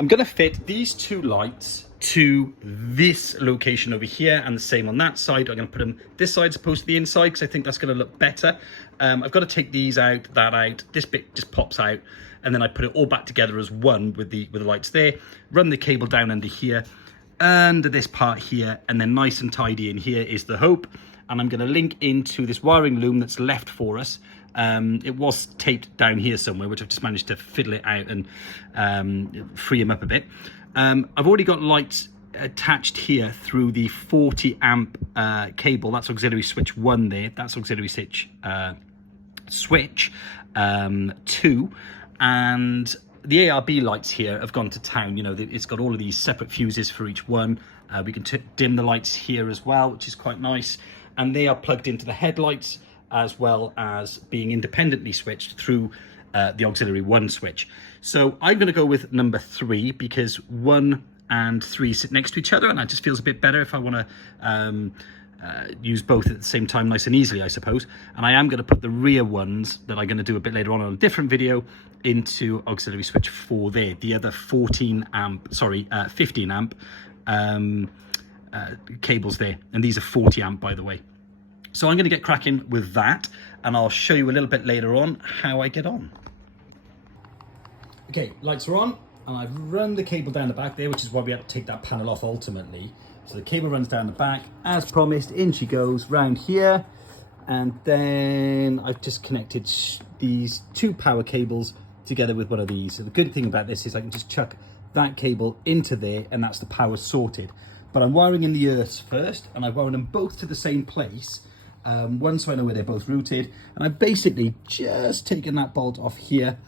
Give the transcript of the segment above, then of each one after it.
I'm going to fit these two lights to this location over here and the same on that side. I'm going to put them this side as opposed to the inside because I think that's going to look better. I've got to take these out, that out, this bit just pops out, and then I put it all back together as one with the lights there, run the cable down under here, under this part here, and then nice and tidy in here is the hope. And I'm going to link into this wiring loom that's left for us. It was taped down here somewhere, which I've just managed to fiddle it out and free him up a bit. I've already got lights attached here through the 40 amp cable. That's auxiliary switch 1 there. That's auxiliary switch 2. And the ARB lights here have gone to town. You know, it's got all of these separate fuses for each one. We can dim the lights here as well, which is quite nice. And they are plugged into the headlights as well as being independently switched through the auxiliary 1 switch. So I'm going to go with number 3 because 1 and 3 sit next to each other, and that just feels a bit better if I want to use both at the same time nice and easily, I suppose. And I am going to put the rear ones that I'm going to do a bit later on a different video into auxiliary switch 4 there. The other 15 amp cables there, and these are 40 amp by the way. So I'm going to get cracking with that, and I'll show you a little bit later on how I get on. Okay, lights are on, and I've run the cable down the back there, which is why we had to take that panel off ultimately. So the cable runs down the back, as promised, in she goes, round here, and then I've just connected these 2 power cables together with one of these. So the good thing about this is I can just chuck that cable into there, and that's the power sorted. But I'm wiring in the earths first, and I've wired them both to the same place, one so I know where they're both routed, and I've basically just taken that bolt off here.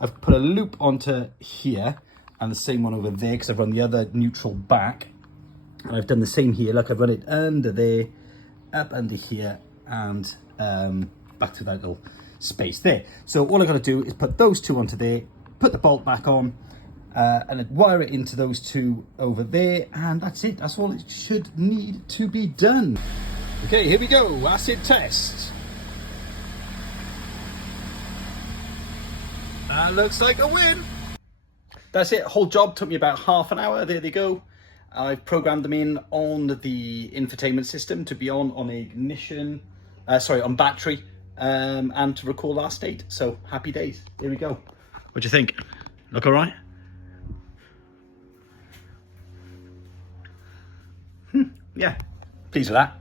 I've put a loop onto here, and the same one over there, because I've run the other neutral back, and I've done the same here. Look, I've run it under there, up under here, and back to that little space there. So all I've got to do is put those 2 onto there, put the bolt back on, and then wire it into those 2 over there, and that's it. That's all it should need to be done. Okay, here we go, acid test. That looks like a win. That's it, whole job took me about half an hour. There they go. I've programmed them in on the infotainment system to be on ignition, on battery, and to recall last state. So happy days, here we go. What do you think? Look all right? Yeah, pleased with that.